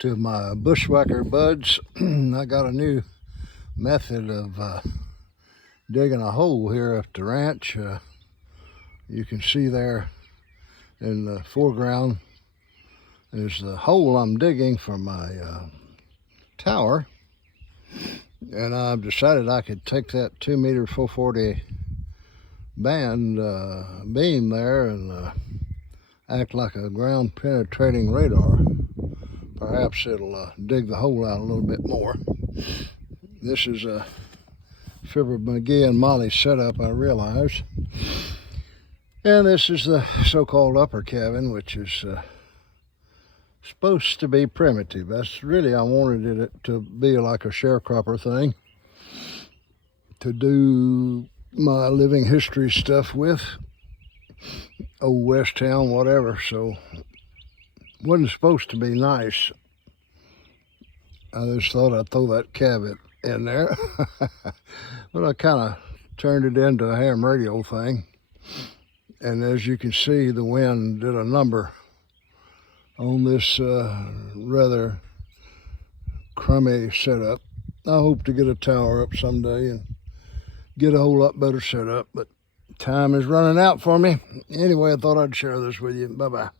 To my bushwhacker buds, I got a new method of digging a hole here at the ranch. You can see there in the foreground is the hole I'm digging for my tower, and I've decided I could take that 2-meter 440 band beam there and act like a ground penetrating radar. Perhaps it'll dig the hole out a little bit more. This is a Fibber McGee and Molly setup, I realize. And this is the so-called upper cabin, which is supposed to be primitive. That's really, I wanted it to be like a sharecropper thing to do my living history stuff with, old West Town, whatever. So wasn't supposed to be nice. I just thought I'd throw that cabin in there. But I kind of turned it into a ham radio thing. And as you can see, the wind did a number on this rather crummy setup. I hope to get a tower up someday and get a whole lot better setup, but time is running out for me. Anyway, I thought I'd share this with you. Bye-bye.